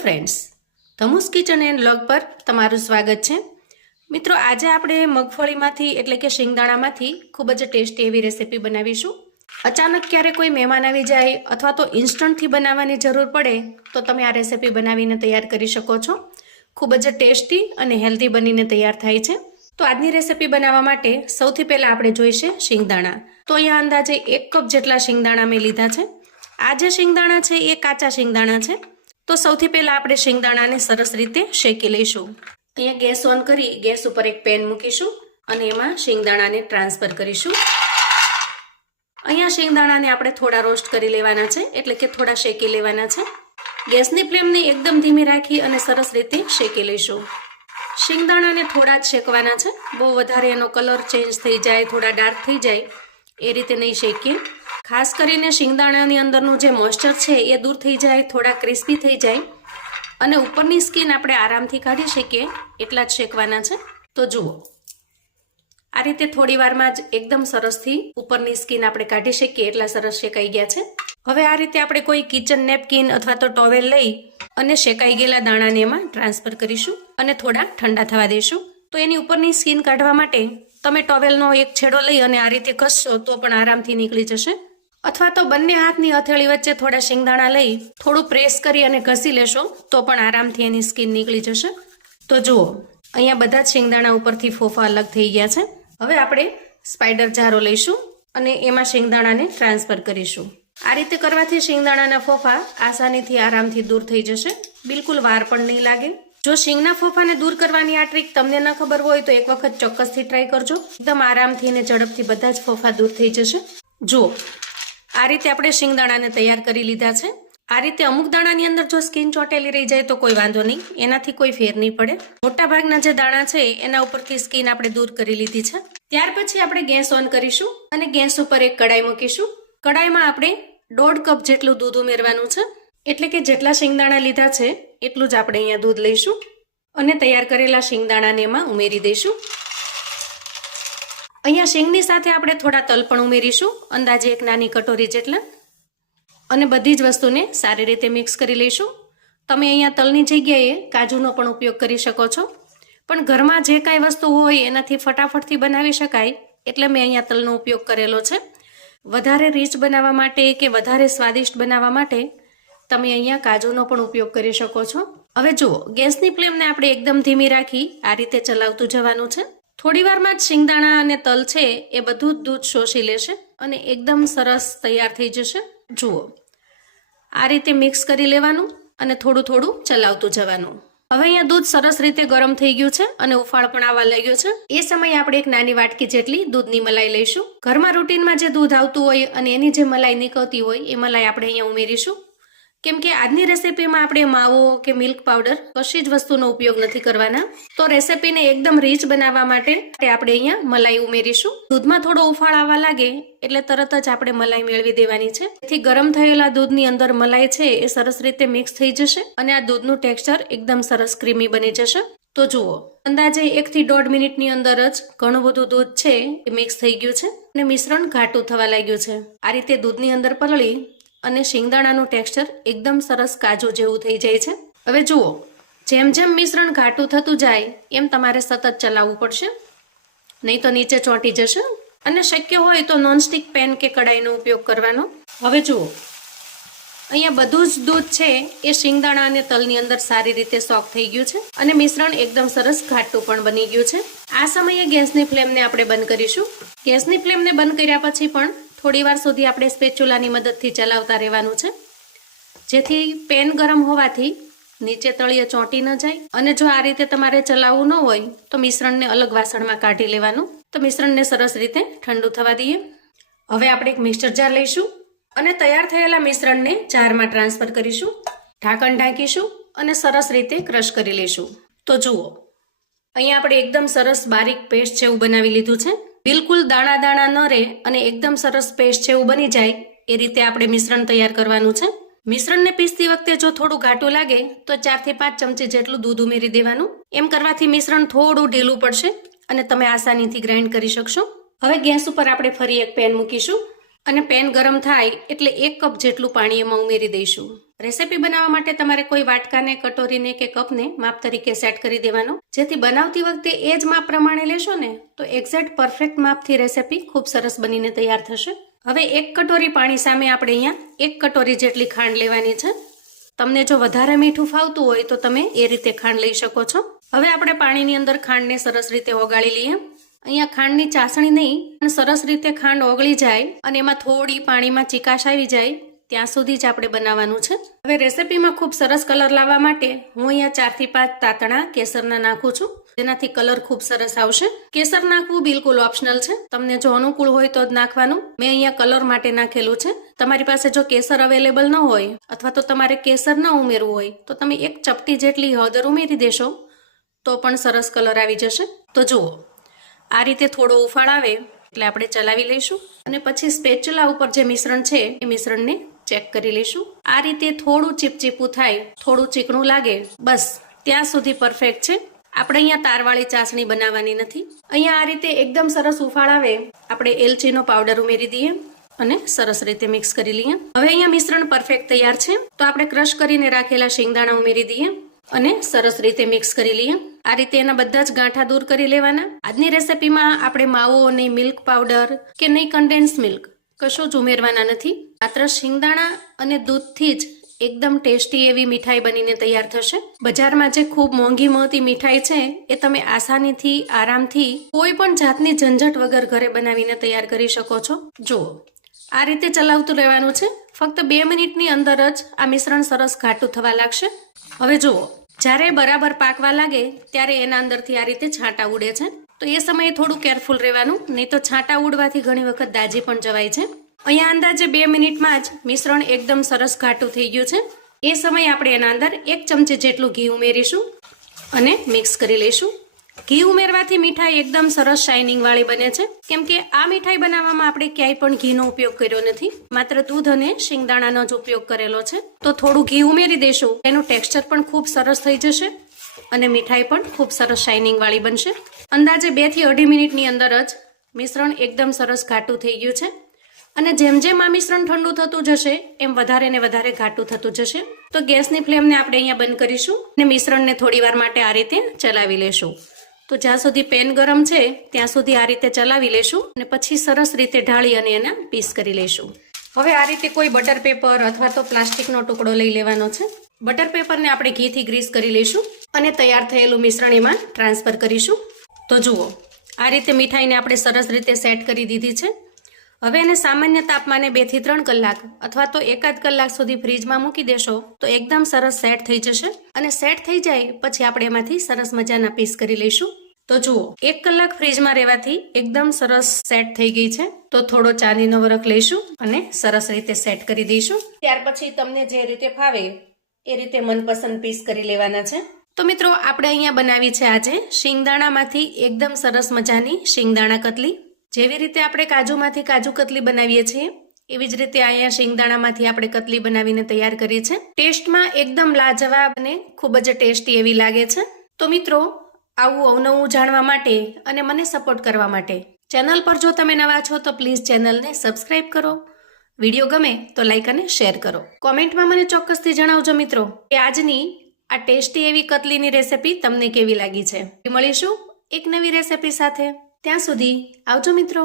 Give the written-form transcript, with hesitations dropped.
Hello friends, ધમુસ kitchen and vlog પર તમારું સ્વાગત છે. મિત્રો, આજે આપણે મગફળીમાંથી એટલે કે શિંગદાણામાંથી ખૂબ જ ટેસ્ટી એવી રેસીપી બનાવીશું. અચાનક ક્યારે કોઈ મહેમાન આવી જાય અથવા તો ઇન્સ્ટન્ટથી બનાવવાની જરૂર પડે તો તમે આ રેસીપી બનાવીને તૈયાર કરી શકો છો. ખૂબ જ ટેસ્ટી અને હેલ્ધી બનીને તૈયાર થાય છે. તો આજની રેસીપી બનાવવા માટે સૌથી પહેલાં આપણે જોઈશે શિંગદાણા. તો અહીંયા અંદાજે 1 કપ જેટલા શિંગદાણા મેં લીધા છે. આ જે શિંગદાણા છે એ કાચા શિંગદાણા છે. તો સૌથી પહેલાં આપણે શિંગદાણાને સરસ રીતે શેકી લઈશું. અહીંયા ગેસ ઓન કરી ગેસ ઉપર એક પેન મૂકીશું અને એમાં શિંગદાણાને ટ્રાન્સફર કરીશું. અહીંયા શિંગદાણાને આપણે થોડા રોસ્ટ કરી લેવાના છે, એટલે કે થોડા શેકી લેવાના છે. ગેસની ફ્લેમને એકદમ ધીમી રાખી અને સરસ રીતે શેકી લઈશું. શિંગદાણાને થોડા જ શેકવાના છે, બહુ વધારે એનો કલર ચેન્જ થઈ જાય, થોડા ડાર્ક થઈ જાય એ રીતે નહીં શેકીએ. ખાસ કરીને શિંગદાણાની અંદરનું જે મોઇસ્ચર છે એ દૂર થઈ જાય, થોડા ક્રિસ્પી થઈ જાય અને ઉપરની સ્કિન આપણે આરામથી કાઢી શકીએ એટલા જ શેકવાના છે. તો જુઓ, આ રીતે થોડી વારમાં જ એકદમ સરસથી ઉપરની સ્કિન આપણે કાઢી શકીએ એટલા સરસ શેકાઈ ગયા છે. હવે આ રીતે આપણે કોઈ કિચન નેપકિન અથવા તો ટોવેલ લઈ અને શેકાઈ ગયેલા દાણાને એમાં ટ્રાન્સફર કરીશું અને થોડા ઠંડા થવા દઈશું. તો એની ઉપરની સ્કિન કાઢવા માટે તમે ટોવેલનો એક છેડો લઈ અને આ રીતે ઘસશો તો પણ આરામથી નીકળી જશે. અથવા તો બંને હાથની હથેળી વચ્ચે થોડા શિંગદાણા લઈ થોડું પ્રેસ કરી અને ઘસી લેશો તો પણ આરામથી એની સ્કિન નીકળી જશે. તો જુઓ, અહીંયા બધા જ શિંગદાણા ઉપરથી ફોફા અલગ થઈ ગયા છે. હવે આપણે સ્પાઈડર જારો લઈશું અને એમાં શિંગદાણાને ટ્રાન્સફર કરીશું. આ રીતે કરવાથી શિંગદાણાના ફોફા આસાનીથી આરામથી દૂર થઈ જશે, બિલકુલ વાર પણ નહીં લાગે. જો શિંગના ફોફાને દૂર કરવાની આ ટ્રીક તમને ન ખબર હોય તો એક વખત ચોક્કસથી ટ્રાય કરજો. એકદમ આરામથી અને ઝડપથી બધા જ ફોફા દૂર થઈ જશે. જુઓ, આ રીતે આપણે શિંગદાણાને તૈયાર કરી લીધા છે. આ રીતે અમુક દાણાની અંદર જો સ્કિન ચોંટેલી રહી જાય તો કોઈ વાંધો નહીં, એનાથી કોઈ ફેર નહીં પડે. મોટા ભાગના જે દાણા છે એના ઉપરથી સ્કિન આપણે દૂર કરી લીધી છે. ત્યાર પછી આપણે ગેસ ઓન કરીશું અને ગેસ ઉપર એક કડાઈ મૂકીશું. કડાઈમાં આપણે 1.5 કપ જેટલું દૂધ ઉમેરવાનું છે, એટલે કે જેટલા શિંગદાણા લીધા છે એટલું જ આપણે અહીંયા દૂધ લઈશું અને તૈયાર કરેલા શિંગદાણાને એમાં ઉમેરી દઈશું. અહીંયા શીંગની સાથે આપણે થોડા તલ પણ ઉમેરીશું, અંદાજે એક નાની કટોરી જેટલા, અને બધી જ વસ્તુને સારી રીતે મિક્સ કરી લઈશું. તમે અહીંયા તલની જગ્યાએ કાજુનો પણ ઉપયોગ કરી શકો છો, પણ ઘરમાં જે કાંઈ વસ્તુ હોય એનાથી ફટાફટથી બનાવી શકાય એટલે મેં અહીંયા તલનો ઉપયોગ કરેલો છે. વધારે રીચ બનાવવા માટે કે વધારે સ્વાદિષ્ટ બનાવવા માટે તમે અહીંયા કાજુનો પણ ઉપયોગ કરી શકો છો. હવે જુઓ, ગેસની ફ્લેમને આપણે એકદમ ધીમી રાખી આ રીતે ચલાવતું જવાનું છે. થોડી વારમાં જ શિંગદાણા અને તલ છે એ બધું જ દૂધ શોષી લેશે અને એકદમ સરસ તૈયાર થઈ જશે. જુઓ, આ રીતે મિક્સ કરી લેવાનું અને થોડું થોડું ચલાવતું જવાનું. હવે અહીંયા દૂધ સરસ રીતે ગરમ થઈ ગયું છે અને ઉફાળ પણ આવવા લાગ્યો છે. એ સમયે આપણે એક નાની વાટકી જેટલી દૂધની મલાઈ લઈશું. ઘરમાં રૂટીનમાં જે દૂધ આવતું હોય અને એની જે મલાઈ નીકળતી હોય એ મલાઈ આપણે અહીંયા ઉમેરીશું. કેમ કે આજની રેસીપીમાં આપણે માવો કે મિલ્ક પાવડર કશી જ વસ્તુનો ઉપયોગ નથી કરવાના. તો રેસીપીને એકદમ રીચ બનાવવા માટે આપણે અહીંયા મલાઈ ઉમેરીશું. દૂધમાં થોડો ઉફાળ આવવા લાગે એટલે તરત જ આપણે મલાઈ મેળવી દેવાની છે. તેથી ગરમ થયેલા દૂધની અંદર મલાઈ છે એ સરસ રીતે મિક્સ થઈ જશે અને આ દૂધનું ટેક્સચર એકદમ સરસ ક્રીમી બની જશે. તો જુઓ, અંદાજે 1 થી 1.5 મિનિટની અંદર જ ઘણું બધું દૂધ છે એ મિક્સ થઈ ગયું છે અને મિશ્રણ ઘાટું થવા લાગ્યું છે. આ રીતે દૂધની અંદર પલળી અને શિંગદાણાનું ટેક્સચર એકદમ સરસ કાજુ જેવું થઈ જાય છે. હવે જુઓ, જેમ જેમ મિશ્રણ ઘાટું થતું જાય એમ તમારે સતત ચલાવવું પડશે, નહીં તો નીચે ચોંટી જશે. અને શક્ય હોય તો નોનસ્ટિક પેન કે કડાઈનો ઉપયોગ કરવાનો. હવે જુઓ, અહીંયા બધું જ દૂધ છે એ શિંગદાણા અને તલની અંદર સારી રીતે સોક થઈ ગયું છે અને મિશ્રણ એકદમ સરસ ઘાટું પણ બની ગયું છે. આ સમયે ગેસની ફ્લેમને આપણે બંધ કરીશું. ગેસની ફ્લેમને બંધ કર્યા પછી પણ થોડી વાર સુધી આપણે સ્પેચ્યુલાની મદદથી ચલાવતા રહેવાનું છે, જેથી પેન ગરમ હોવાથી નીચે તળિયે ચોંટી ન જાય. અને જો આ રીતે તમારે ચલાવવું ન હોય તો મિશ્રણને અલગ વાસણમાં કાઢી લેવાનું. તો મિશ્રણને સરસ રીતે ઠંડુ થવા દઈએ. હવે આપણે એક મિક્સર જાર લઈશું અને તૈયાર થયેલા મિશ્રણને જારમાં ટ્રાન્સફર કરીશું. ઢાંકણ ઢાંકીશું અને સરસ રીતે ક્રશ કરી લઈશું. તો જુઓ, અહીંયા આપણે એકદમ સરસ બારીક પેસ્ટ જેવું બનાવી લીધું છે. બિલકુલ દાણા દાણા ન રહે અને એકદમ સરસ પેસ્ટ જેવું બની જાય એ રીતે આપણે મિશ્રણ તૈયાર કરવાનું છે. મિશ્રણને પીસતી વખતે જો થોડું ઘાટું લાગે તો 4 થી 5 ચમચી જેટલું દૂધ ઉમેરી દેવાનું. એમ કરવાથી મિશ્રણ થોડું ઢીલું પડશે અને તમે આસાનીથી ગ્રાઇન્ડ કરી શકશો. હવે ગેસ ઉપર આપણે ફરી એક પેન મૂકીશું અને પેન ગરમ થાય એટલે 1 કપ જેટલું પાણી એમાં ઉમેરી દઈશું. રેસીપી બનાવવા માટે તમારે કોઈ વાટકાને, કટોરીને કે કપને માપ તરીકે સેટ કરી દેવાનો, જેથી બનાવતી વખતે એ જ માપ પ્રમાણે લેશો ને તો એક્ઝેક્ટ પરફેક્ટ માપથી રેસીપી ખૂબ સરસ બનીને તૈયાર થશે. હવે 1 કટોરી પાણી સામે આપણે અહીંયા 1 કટોરી જેટલી ખાંડ લેવાની છે. તમને જો વધારે મીઠું ફાવતું હોય તો તમે એ રીતે ખાંડ લઈ શકો છો. હવે આપણે પાણીની અંદર ખાંડને સરસ રીતે ઓગાળી લઈએ. અહીંયા ખાંડની ચાસણી નહીં, પણ સરસ રીતે ખાંડ ઓગળી જાય અને એમાં થોડી પાણીમાં ચીકાશ આવી જાય ત્યાં સુધી જ આપણે બનાવવાનું છે. હવે રેસીપીમાં ખૂબ સરસ કલર લાવવા માટે હું અહીંયા 4 થી 5 તાતણા કેસરના નાખું છું, જેનાથી કલર ખૂબ સરસ આવશે. કેસર નાખવું બિલકુલ ઓપ્શનલ છે, તમને જો અનુકૂળ હોય તો જ નાખવાનું. મેં અહીંયા કલર માટે નાખેલું છે. તમારી પાસે જો કેસર અવેલેબલ ન હોય અથવા તો તમારે કેસર ન ઉમેરવું હોય તો તમે 1 ચપટી જેટલી હળદર ઉમેરી દેશો તો પણ સરસ કલર આવી જશે. તો જુઓ, આ રીતે થોડો ઉફાળ આવે એટલે આપણે ચલાવી લઈશું અને પછી સ્પેચ્યુલા ઉપર જે મિશ્રણ છે એ મિશ્રણને ચેક કરી લઈશું. આ રીતે થોડું ચીપચીપું થાય, થોડું ચીકણું લાગે, બસ ત્યાં સુધી પરફેક્ટ છે. આપણે અહીંયા તારવાળી ચાસણી બનાવવાની નથી. અહીંયા આ રીતે એકદમ સરસ ઉફાળ આવે આપણે એલચીનો પાવડર ઉમેરી દઈએ અને સરસ રીતે મિક્સ કરી લઈએ. હવે અહીંયા મિશ્રણ પરફેક્ટ તૈયાર છે તો આપણે ક્રશ કરીને રાખેલા શિંગદાણા ઉમેરી દઈએ અને સરસ રીતે મિક્સ કરી લઈએ. આ રીતે એના બધા જ ગાંઠા દૂર કરી લેવાના. આજની રેસીપીમાં આપણે માવો નહીં મિલ્ક પાવડર કે નહીં કન્ડેન્સ મિલ્ક કશું જ ઉમેરવાના નથી. માત્ર શિંગદાણા અને દૂધથી જ એકદમ ટેસ્ટી એવી મીઠાઈ બનીને તૈયાર થશે. બજારમાં જે ખૂબ મોંઘી મળતી મીઠાઈ છે એ તમે આસાનીથી, આરામથી, કોઈ પણ જાતની ઝંઝટ વગર ઘરે બનાવીને તૈયાર કરી શકો છો. જુઓ, આ રીતે ચલાવતું રહેવાનું છે. ફક્ત 2 મિનિટની અંદર જ આ મિશ્રણ સરસ ઘાટું થવા લાગશે. હવે જુઓ, જ્યારે બરાબર પાકવા લાગે ત્યારે એના અંદરથી આ રીતે છાંટા ઉડે છે, તો એ સમયે થોડું કેરફુલ રહેવાનું, નહીં તો છાંટા ઉડવાથી ઘણી વખત દાજી પણ જવાય છે. અહીંયા અંદાજે 2 મિનિટમાં જ મિશ્રણ એકદમ સરસ ઘાટું થઈ ગયું છે. એ સમયે આપણે એના અંદર 1 ચમચી જેટલું ઘી ઉમેરીશું અને મિક્સ કરી લઈશું. ઘી ઉમેરવાથી મીઠાઈ એકદમ સરસ શાઇનિંગ વાળી બને છે, કેમ કે આ મીઠાઈ બનાવવામાં આપણે ક્યાંય પણ ઘીનો ઉપયોગ કર્યો નથી, માત્ર દૂધ અને શિંગદાણાનો જ ઉપયોગ કરેલો છે. તો થોડું ઘી ઉમેરી દેશું, એનું ટેક્સચર પણ ખૂબ સરસ થઈ જશે અને મીઠાઈ પણ ખૂબ સરસ શાઇનિંગ વાળી બનશે. અંદાજે 2 થી 2.5 મિનિટની અંદર જ મિશ્રણ એકદમ સરસ ઘાટું થઈ ગયું છે અને જેમ જેમ આ મિશ્રણ ઠંડુ થતું જશે એમ વધારે ને વધારે ઘાટું થતું જશે. તો ગેસની ફ્લેમને આપણે અહીંયા બંધ કરીશું અને મિશ્રણને થોડી વાર માટે આ રીતે ચલાવી લેશું. તો જ્યાં સુધી પેન ગરમ છે ત્યાં સુધી આ રીતે ચલાવી લેશું અને પછી સરસ રીતે ઢાળી અને એના પીસ કરી લઈશું. હવે આ રીતે કોઈ બટર પેપર અથવા તો પ્લાસ્ટિકનો ટુકડો લઈ લેવાનો છે. બટર પેપરને આપણે ઘીથી ગ્રીસ કરી લઈશું અને તૈયાર થયેલું મિશ્રણ એમાં ટ્રાન્સફર કરીશું. તો જુઓ, આ રીતે મીઠાઈને આપણે સરસ રીતે સેટ કરી દીધી છે. હવે એને સામાન્ય તાપમાને 2 થી 3 કલાક અથવા તો 1 કલાક સુધી ફ્રીજમાં મૂકી દેશો તો એકદમ સરસ સેટ થઈ જશે. અને સેટ થઈ જાય પછી આપણે એમાંથી સરસ મજાના પીસ કરી લઈશું. તો જુઓ, 1 કલાક ફ્રીજમાં રહેવાથી એકદમ સરસ સેટ થઈ ગઈ છે. તો થોડો ચાંદીનો વરખ લઈશું અને સરસ રીતે સેટ કરી દઈશું. ત્યાર પછી તમને જે રીતે ફાવે એ રીતે મનપસંદ પીસ કરી લેવાના છે. તો મિત્રો, આપણે અહીંયા બનાવી છે આજે શિંગદાણામાંથી એકદમ સરસ મજાની શિંગદાણા કતલી. જેવી રીતે આપણે કાજુમાંથી કાજુ કતલી બનાવીએ છીએ એવી જ રીતે અહીંયા શિંગદાણામાંથી આપણે કતલી બનાવીને તૈયાર કરી છે. ટેસ્ટમાં એકદમ લાજવાબ અને ખૂબ જ ટેસ્ટી એવી લાગે છે. તો મિત્રો, આવું અવનવું જાણવા માટે અને મને સપોર્ટ કરવા માટે ચેનલ પર જો તમે નવા છો તો પ્લીઝ ચેનલને સબસ્ક્રાઇબ કરો. વિડીયો ગમે તો લાઈક અને શેર કરો. કોમેન્ટમાં મને ચોક્કસથી જણાવજો મિત્રો કે આજની આ ટેસ્ટી એવી કતલીની રેસીપી તમને કેવી લાગી છે. મળીશું એક નવી રેસીપી સાથે. ત્યાં સુધી આવજો મિત્રો.